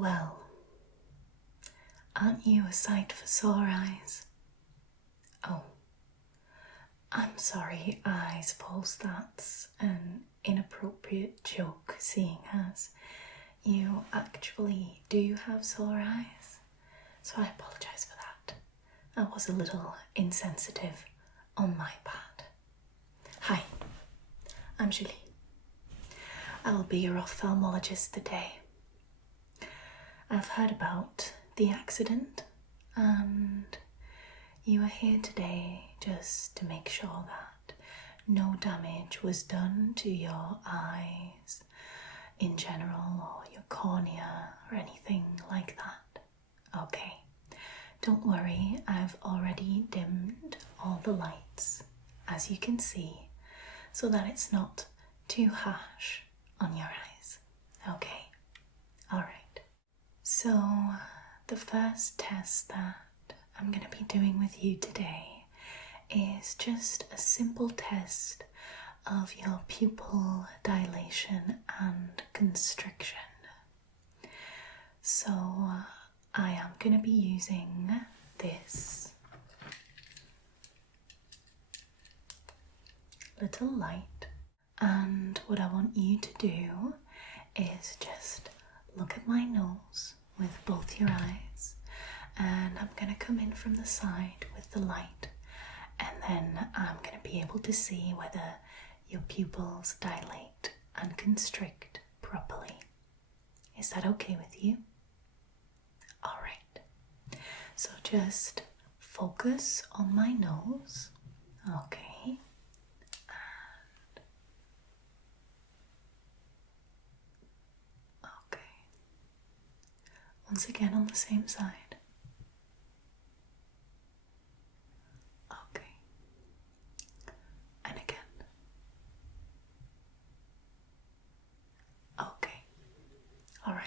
Well, aren't you a sight for sore eyes? Oh, I'm sorry, I suppose that's an inappropriate joke, seeing as you actually do have sore eyes. So I apologise for that. I was a little insensitive on my part. Hi, I'm Julie. I'll be your ophthalmologist today. I've heard about the accident and you are here today just to make sure that no damage was done to your eyes in general or your cornea or anything like that. Okay, don't worry, I've already dimmed all the lights, as you can see, so that it's not too harsh on your eyes. Okay, alright. So, the first test that I'm going to be doing with you today is just a simple test of your pupil dilation and constriction. So, I am going to be using this little light, and what I want you to do is just look at my nose with both your eyes, and I'm going to come in from the side with the light, and then I'm going to be able to see whether your pupils dilate and constrict properly. Is that okay with you? Alright, so just focus on my nose, okay, and okay, once again on the same side, okay, and again, okay, alright.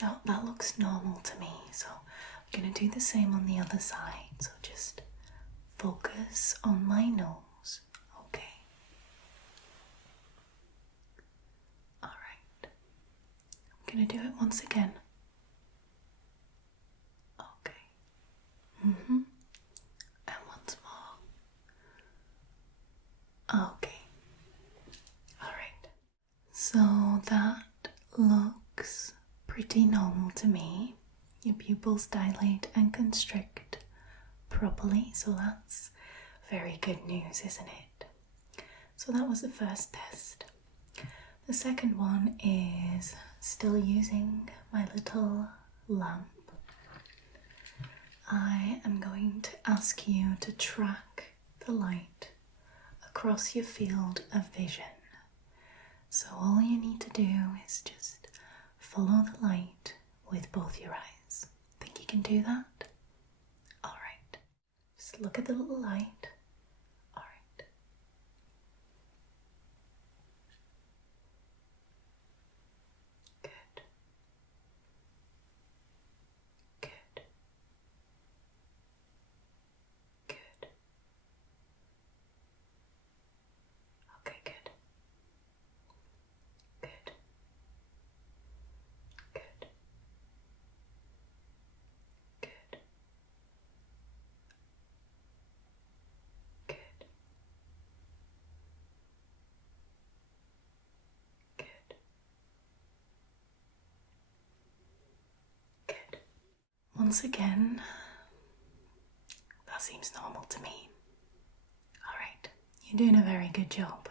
Now that looks normal to me, so I'm going to do the same on the other side. So just focus on my nose, okay? Alright. I'm going to do it once again. Okay. And once more. Okay. Alright. So that looks pretty normal to me. Your pupils dilate and constrict properly, so that's very good news, isn't it? So that was the first test. The second one is still using my little lamp. I am going to ask you to track the light across your field of vision. So all you need to do is just follow the light with both your eyes. Think you can do that? Alright. Just look at the little light. Alright. Good. Good. Good. Okay, good. Good. Good. Good. Good. Good. Good. Once again, that seems normal to me. Alright, you're doing a very good job.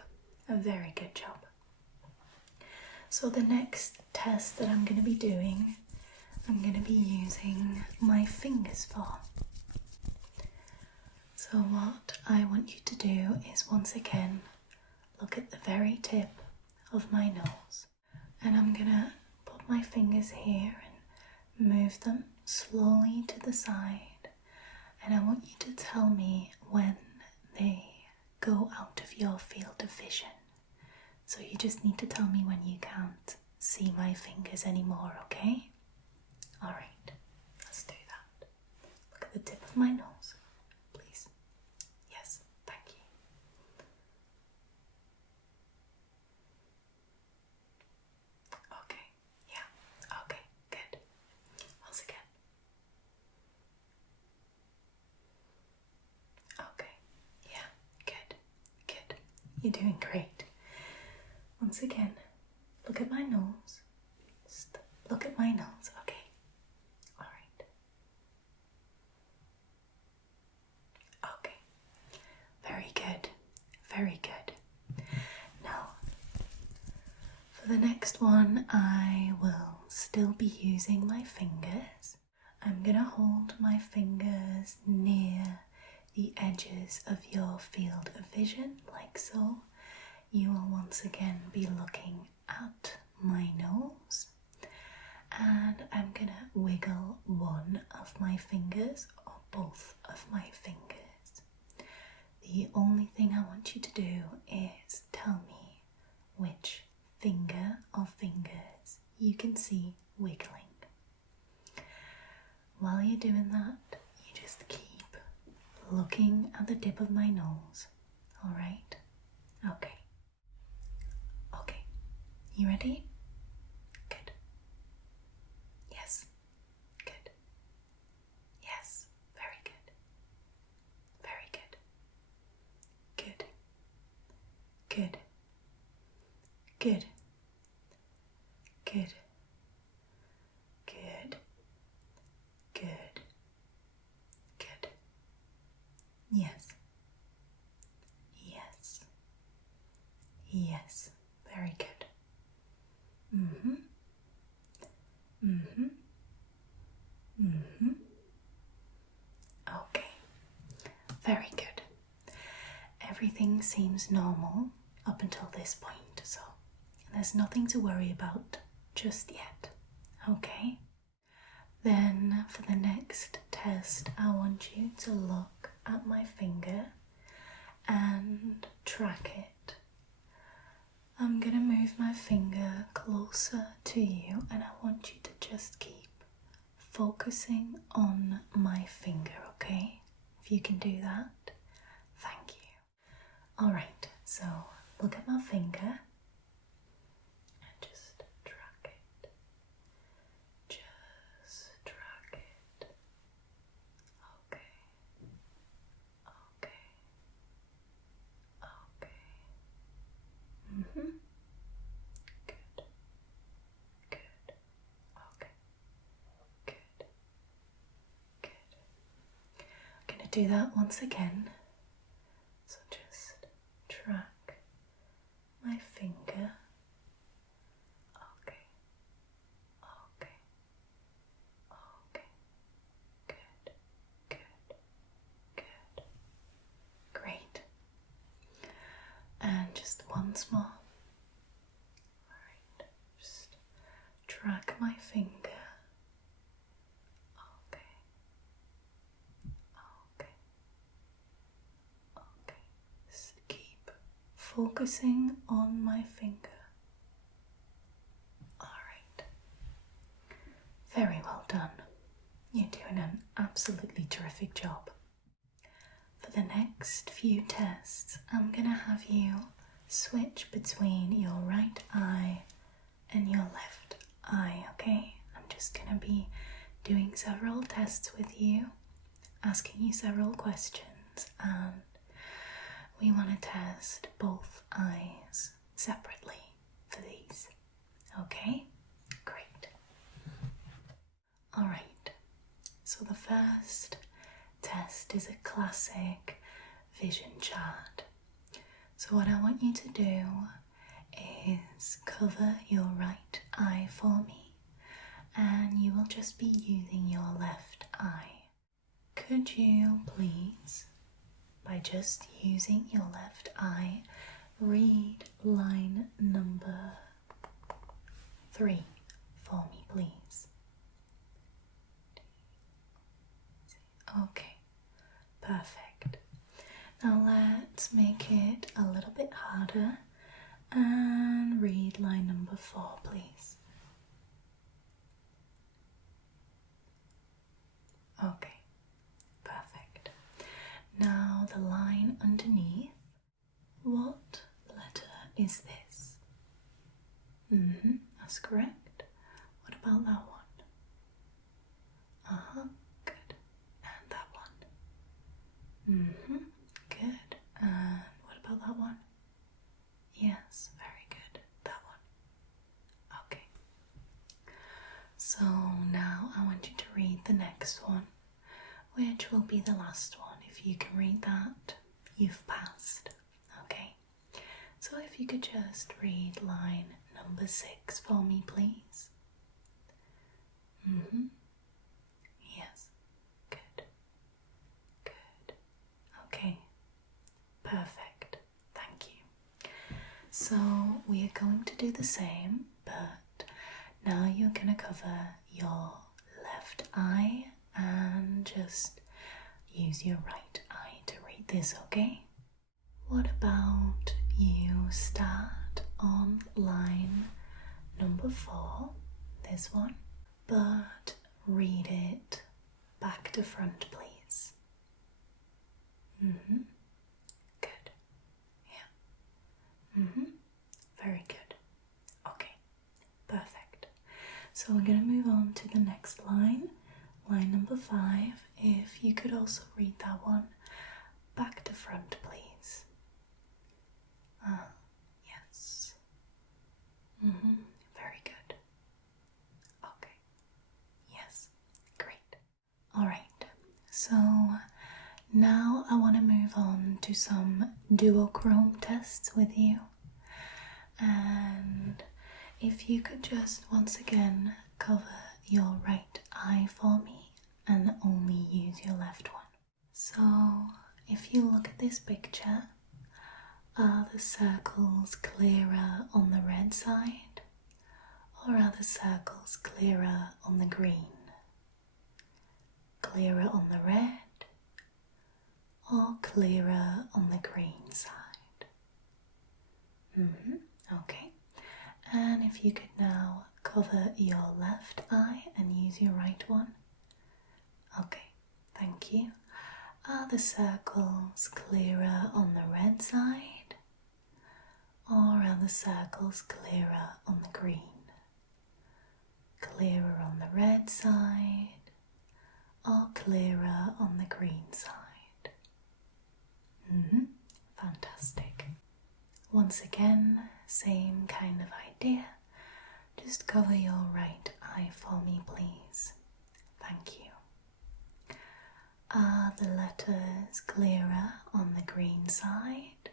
A very good job. So the next test that I'm going to be doing, I'm going to be using my fingers for. So what I want you to do is once again look at the very tip of my nose, and I'm going to put my fingers here and move them slowly to the side, and I want you to tell me when they go out of your field of vision. So you just need to tell me when you can't see my fingers anymore, okay? Alright, let's do that. Look at the tip of my nose, please. Yes, thank you. Okay, yeah, okay, good. You're doing great. Once again, look at my nose. Just look at my nose, okay? Alright. Okay. Very good. Very good. Now, for the next one, I will still be using my fingers. I'm gonna hold my fingers near the edges of your field of vision, like so. You will once again be looking at my nose, and I'm gonna wiggle one of my fingers or both of my fingers. The only thing I want you to do is tell me which finger or fingers you can see wiggling. While you're doing that, you just keep looking at the tip of my nose, alright? Okay. Okay. You ready? Good. Yes. Good. Yes. Very good. Very good. Good. Good. Good. Good. Good. Good. Good. Yes. Yes. Yes. Very good. Mm-hmm. Mm-hmm. Mm-hmm. Okay. Very good. Everything seems normal up until this point, so there's nothing to worry about just yet. Okay? Then for the next test, I want you to look at my finger and track it. I'm gonna move my finger closer to you, and I want you to just keep focusing on my finger, okay? If you can do that, thank you. Alright, so look at my finger and just track it. Just track it. Okay. Okay. Okay. Mm-hmm. Good. Good. Okay. Good. Good. I'm gonna do that once again. So just track my finger. Okay. Okay. Okay. Good. Good. Good. Great. And just once more. Alright, just track my finger. Okay. Okay. Okay. Just keep focusing on my finger. Alright. Very well done. You're doing an absolutely terrific job. For the next few tests, I'm gonna have you switch between your right eye and your left eye, okay? I'm just gonna be doing several tests with you, asking you several questions, and we want to test both eyes separately for these, okay? Great. Alright, so the first test is a classic vision chart. So what I want you to do is cover your right eye for me, and you will just be using your left eye. Could you please, by just using your left eye, read line number 3 for me, please? Okay, perfect. Now let's make it a little bit harder and read line number 4, please. Okay, perfect. Now the line underneath, what letter is this? That's correct. What about that one? Good. And that one? Good. And what about that one? the next one, which will be the last one. If you can read that, you've passed. Okay, so if you could just read line number 6 for me, please. Yes, good, good. Okay, perfect, thank you. So we are going to do the same, but now you're going to cover your left eye and just use your right eye to read this, okay? What about you start on line number 4, this one, but read it back to front, please. Good. Yeah. Very good. Okay. Perfect. So we're going to move on to the next line, line number 5. If you could also read that one back to front, please. Yes. Very good. Okay. Yes. Great. Alright. So now I want to move on to some Douchrome tests with you. And if you could just once again cover your right eye for me and only use your left one. So if you look at this picture, are the circles clearer on the red side, or are the circles clearer on the green? Clearer on the red, or clearer on the green side? Okay. And if you could now cover your left eye and use your right one. Okay, thank you. Are the circles clearer on the red side, or are the circles clearer on the green? Clearer on the red side, or clearer on the green side? Fantastic. Once again, same kind of idea. Just cover your right eye for me, please. Thank you. Are the letters clearer on the green side,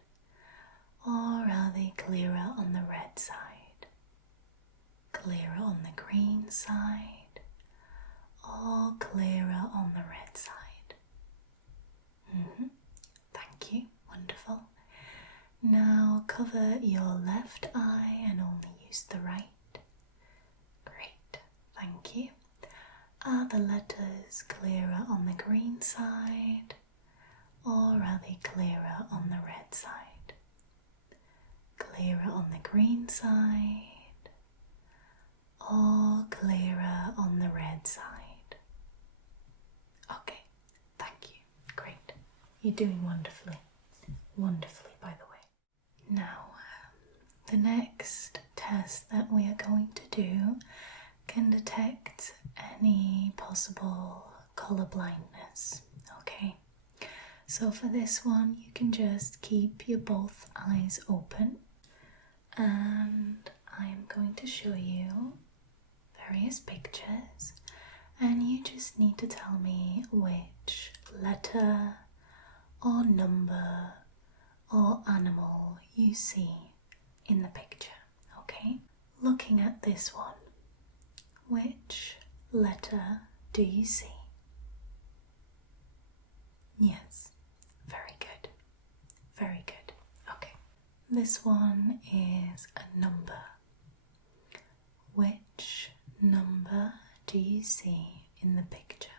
or are they clearer on the red side? Clearer on the green side, or clearer on the red side? Thank you. Wonderful. Now cover your left eye and only use the right. Great. Thank you. Are the letters clearer on the green side, or are they clearer on the red side? Clearer on the green side, or clearer on the red side? Okay, thank you. Great. You're doing wonderfully. Wonderfully, by the way. Now, the next test that we are going to do can detect any possible colour blindness, okay? So for this one, you can just keep your both eyes open, and I am going to show you various pictures, and you just need to tell me which letter or number or animal you see in the picture, okay? Looking at this one, which letter do you see? Yes, very good, very good. Okay, this one is a number. Which number do you see in the picture?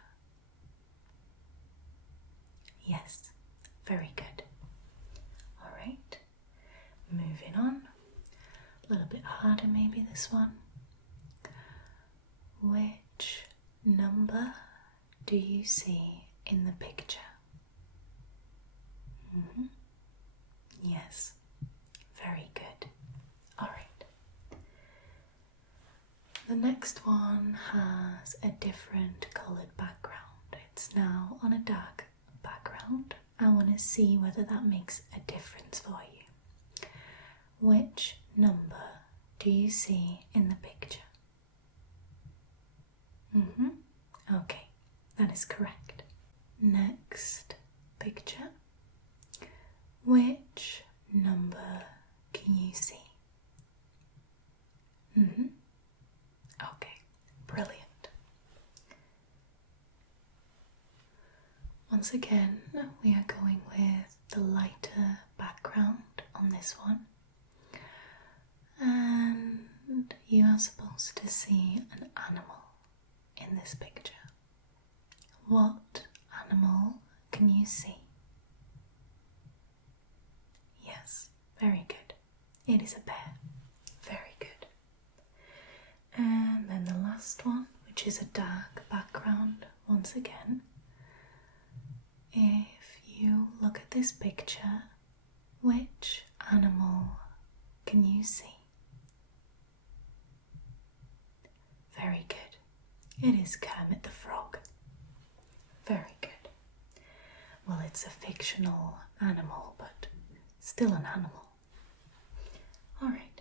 Yes, very good. All right, moving on. A little bit harder maybe this one. Which number do you see in the picture? Yes, very good. All right. The next one has a different coloured background. It's now on a dark background. I want to see whether that makes a difference for you. Which number do you see in the picture? Okay, that is correct. Next picture. Which number can you see? Okay, brilliant. Once again, we are going with the lighter background on this one. And you are supposed to see an animal in this picture. What animal can you see? Yes, very good. It is a bear. Very good. And then the last one, which is a dark background once again. If you look at this picture, which animal can you see? Very good. It is Kermit the Frog. Very good. Well, it's a fictional animal, but still an animal. Alright.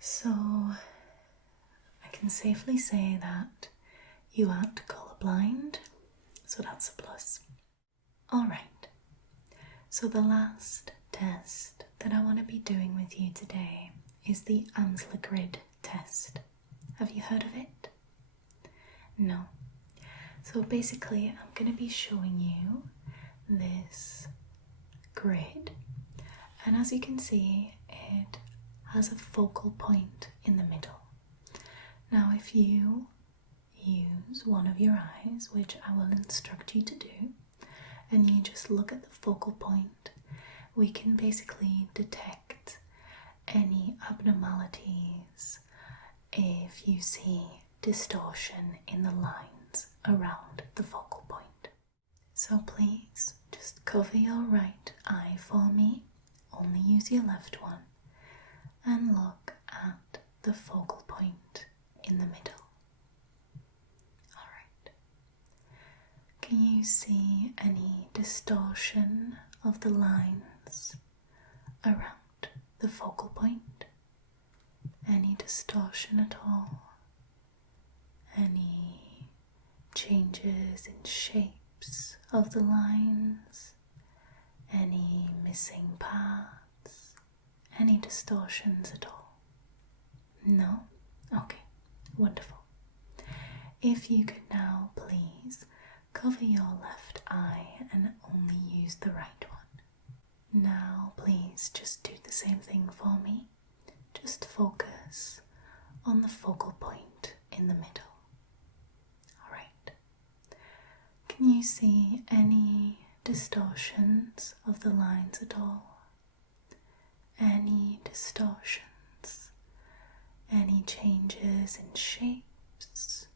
So, I can safely say that you aren't colourblind, so that's a plus. Alright. So the last test that I want to be doing with you today is the Amsler grid test. Have you heard of it? No. So basically I'm going to be showing you this grid, and as you can see it has a focal point in the middle. Now if you use one of your eyes, which I will instruct you to do, and you just look at the focal point, we can basically detect any abnormalities if you see distortion in the lines around the focal point. So please just cover your right eye for me, only use your left one, and look at the focal point in the middle. Alright. Can you see any distortion of the lines around the focal point? Any distortion at all? Any changes in shapes of the lines? Any missing parts? Any distortions at all? No? Okay, wonderful. If you could now please cover your left eye and only use the right one. Now please just do the same thing for me. Just focus on the focal point in the middle. Alright. Can you see any distortions of the lines at all? Any distortions? Any changes in shapes?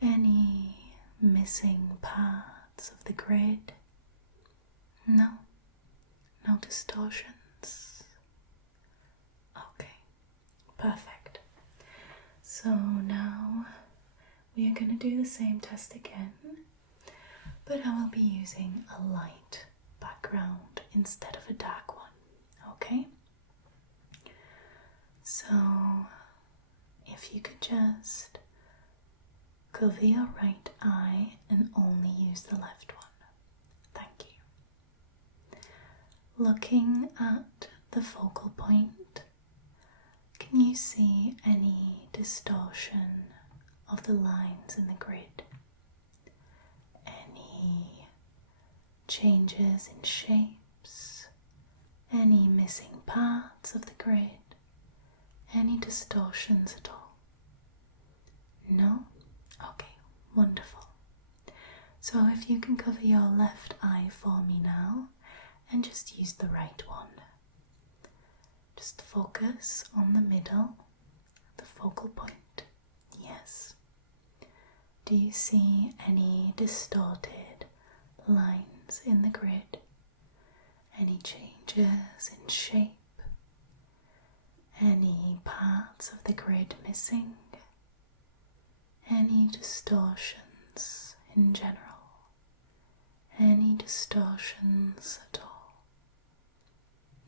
Any missing parts of the grid? No? No distortions? Okay, perfect. So now we are going to do the same test again, but I will be using a light background instead of a dark one, okay? So if you could just cover your right eye and only use the left one. Thank you. Looking at the focal point, can you see any distortion of the lines in the grid? Any changes in shapes? Any missing parts of the grid? Any distortions at all? No? Okay, wonderful. So if you can cover your left eye for me now and just use the right one. Just focus on the middle, the focal point. Yes. Do you see any distorted lines in the grid? Any changes in shape? Any parts of the grid missing? Any distortions in general? Any distortions at all?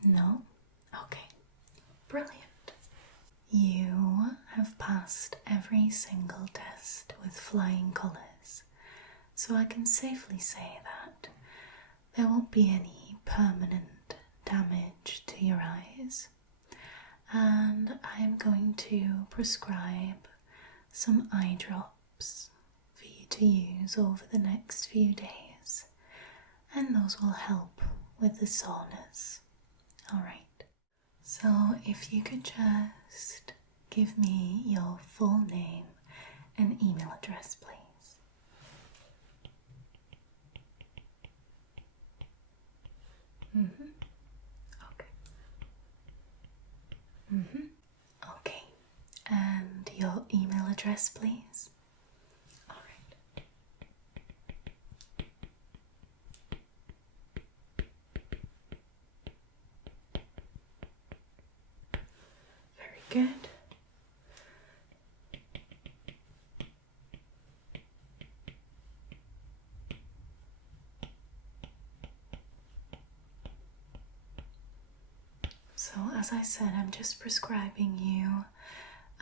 No? Okay, brilliant. You have passed passed every single test with flying colours, so I can safely say that there won't be any permanent damage to your eyes. And I am going to prescribe some eye drops for you to use over the next few days, and those will help with the soreness. Alright, so if you could just give me your full name and email address, please. Okay, and your email address, please. Alright. Very good. So as I said, I'm just prescribing you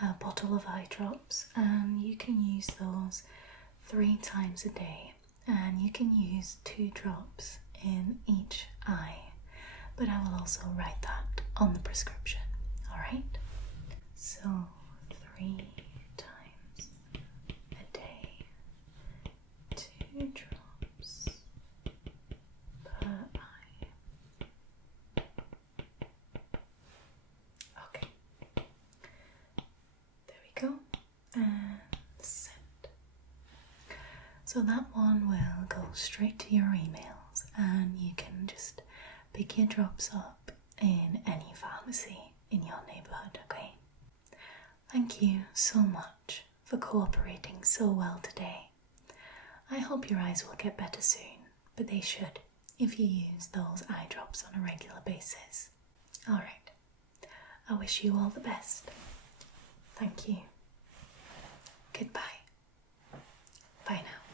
a bottle of eye drops, and you can use those 3 times a day, and you can use 2 drops in each eye, but I will also write that on the prescription. Alright, so 3 times a day, 2 drops per eye. Okay, there we go, and send. So that one will go straight to your emails, and you can just pick your drops up in any pharmacy in your neighbourhood, okay? Thank you so much for cooperating so well today. I hope your eyes will get better soon, but they should if you use those eye drops on a regular basis. Alright, I wish you all the best. Thank you. Goodbye. Bye now.